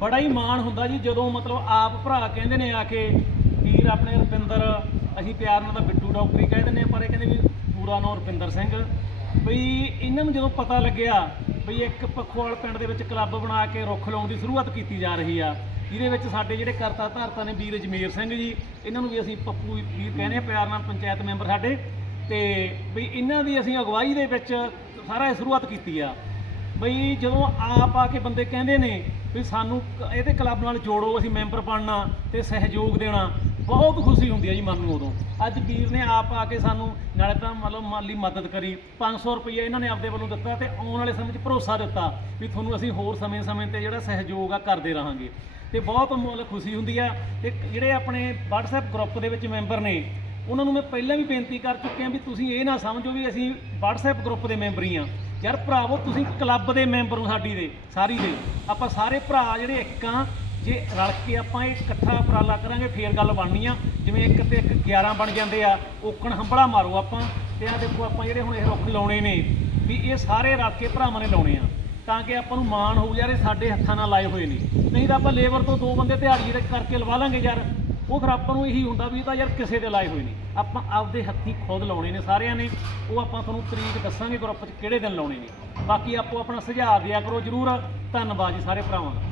ਬੜਾ ਹੀ ਮਾਣ ਹੁੰਦਾ ਜੀ, ਜਦੋਂ ਮਤਲਬ ਆਪ ਭਰਾ ਕਹਿੰਦੇ ਨੇ ਆ ਕੇ, ਵੀਰ ਆਪਣੇ ਰੁਪਿੰਦਰ, ਅਸੀਂ ਪਿਆਰ ਨਾਲ ਤਾਂ ਬਿੱਟੂ ਡਾਕਟਰੀ ਕਹਿ ਦਿੰਦੇ ਆ ਪਰ ਇਹ ਕਹਿੰਦੇ ਵੀ ਪੂਰਾ ਨਾਮ ਰੁਪਿੰਦਰ ਸਿੰਘ। ਬਈ ਇਹਨਾਂ ਨੂੰ ਜਦੋਂ ਪਤਾ ਲੱਗਿਆ ਬਈ ਇੱਕ ਪਖੋਵਾਲ ਪਿੰਡ ਦੇ ਵਿੱਚ ਕਲੱਬ ਬਣਾ ਕੇ ਰੁੱਖ ਲਾਉਣ ਦੀ ਸ਼ੁਰੂਆਤ ਕੀਤੀ ਜਾ ਰਹੀ ਆ, ਜਿਹਦੇ ਵਿੱਚ ਸਾਡੇ ਜਿਹੜੇ ਕਰਤਾ ਧਾਰਤਾ ਨੇ ਵੀਰ ਅਜਮੇਰ ਸਿੰਘ ਜੀ, ਇਹਨਾਂ ਨੂੰ ਵੀ ਅਸੀਂ ਪੱਪੂ ਵੀਰ ਕਹਿੰਦੇ ਆ, ਪਿਆਰ ਨਾਲ ਪੰਚਾਇਤ ਮੈਂਬਰ ਸਾਡੇ, ਤੇ ਬਈ ਇਹਨਾਂ ਦੀ ਅਸੀਂ ਅਗਵਾਈ ਦੇ ਵਿੱਚ ਸਾਰਾ ਸ਼ੁਰੂਆਤ ਕੀਤੀ ਆ। ਬਈ ਜਦੋਂ ਆਪ ਆ ਕੇ ਬੰਦੇ ਕਹਿੰਦੇ ਨੇ ਵੀ ਸਾਨੂੰ ਕ- ਇਹਦੇ ਕਲੱਬ ਨਾਲ ਜੋੜੋ, ਅਸੀਂ ਮੈਂਬਰ ਬਣਨਾ ਤੇ ਸਹਿਯੋਗ ਦੇਣਾ, ਬਹੁਤ ਖੁਸ਼ੀ ਹੁੰਦੀ ਹੈ ਜੀ ਮਨ ਨੂੰ ਉਦੋਂ। ਅੱਜ ਵੀਰ ਨੇ ਆਪ ਆ ਕੇ ਸਾਨੂੰ ਨਾਲੇ ਤਾਂ ਮਤਲਬ ਮਾਲੀ ਮਦਦ ਕਰੀ 500 ਰੁਪਏ ਇਹਨਾਂ ਨੇ ਆਪਦੇ ਵੱਲੋਂ ਦਿੱਤਾ ਤੇ ਆਉਣ ਵਾਲੇ ਸਮੇਂ 'ਚ ਭਰੋਸਾ ਦਿੱਤਾ ਵੀ ਤੁਹਾਨੂੰ ਅਸੀਂ ਹੋਰ ਸਮੇਂ-ਸਮੇਂ ਤੇ ਜਿਹੜਾ ਸਹਿਯੋਗ ਆ ਕਰਦੇ ਰਹਾਂਗੇ। ਤੇ ਬਹੁਤ ਮਤਲਬ ਖੁਸ਼ੀ ਹੁੰਦੀ ਆ ਤੇ ਜਿਹੜੇ ਆਪਣੇ WhatsApp ਗਰੁੱਪ ਦੇ ਵਿੱਚ ਮੈਂਬਰ ਨੇ, ਉਹਨਾਂ ਨੂੰ ਮੈਂ ਪਹਿਲਾਂ ਵੀ ਬੇਨਤੀ ਕਰ ਚੁੱਕਿਆ ਵੀ ਤੁਸੀਂ ਇਹ ਨਾ ਸਮਝੋ ਵੀ ਅਸੀਂ WhatsApp ਗਰੁੱਪ ਦੇ ਮੈਂਬਰ ਹੀ ਆ। ਯਾਰ ਭਰਾਵੋ, ਤੁਸੀਂ ਕਲੱਬ ਦੇ ਮੈਂਬਰ ਹੋ ਸਾਡੀ ਦੇ, ਸਾਰੀ ਦੇ। ਆਪਾਂ ਸਾਰੇ ਭਰਾ ਜਿਹੜੇ ਇੱਕ ਆ ਜੇ ਰਲ ਕੇ ਆਪਾਂ ਇਹ ਇਕੱਠਾ ਉਪਰਾਲਾ ਕਰਾਂਗੇ, ਫੇਰ ਗੱਲ ਬਣਨੀ ਆ। ਜਿਵੇਂ ਇੱਕ ਤੇ ਇੱਕ 11 ਬਣ ਜਾਂਦੇ ਆ, ਓਕਣ ਹੰਬੜਾ ਮਾਰੋ ਆਪਾਂ। ਤੇ ਆ ਦੇਖੋ, ਆਪਾਂ ਜਿਹੜੇ ਹੁਣ ਇਹ ਰੁੱਖ ਲਾਉਣੇ ਨੇ, ਵੀ ਇਹ ਸਾਰੇ ਰਲ ਕੇ ਭਰਾਵਾਂ ਨੇ ਲਾਉਣੇ ਆ। ਤਾਂ ਕਿ ਆਪਾਂ ਨੂੰ ਮਾਣ ਹੋਊ ਯਾਰ, ਇਹ ਸਾਡੇ ਹੱਥਾਂ ਨਾਲ ਲਾਏ ਹੋਏ ਨੇ। ਨਹੀਂ ਤਾਂ ਆਪਾਂ ਲੇਬਰ ਤੋਂ ਦੋ ਬੰਦੇ ਦਿਹਾੜੀ ਦੇ ਕਰਕੇ ਲਵਾ ਲਾਂਗੇ ਯਾਰ। ਉਹ ਫਿਰ ਆਪਾਂ ਨੂੰ ਇਹੀ ਹੁੰਦਾ ਵੀ ਇਹ ਤਾਂ ਯਾਰ ਕਿਸੇ ਦੇ ਲਾਏ ਹੋਏ ਨੇ। ਆਪਾਂ ਆਪਦੇ ਹੱਥੀਂ ਖੁਦ ਲਾਉਣੇ ਨੇ ਸਾਰਿਆਂ ਨੇ। ਉਹ ਆਪਾਂ ਤੁਹਾਨੂੰ ਤਰੀਕ ਦੱਸਾਂਗੇ ਗਰੁੱਪ 'ਚ ਕਿਹੜੇ ਦਿਨ ਲਾਉਣੇ ਨੇ। ਬਾਕੀ ਆਪੋ ਆਪਣਾ ਸੁਝਾਅ ਦਿਆ ਕਰੋ ਜਰੂਰ। ਧੰਨਵਾਦ ਜੀ ਸਾਰੇ ਭਰਾਵਾਂ ਦਾ।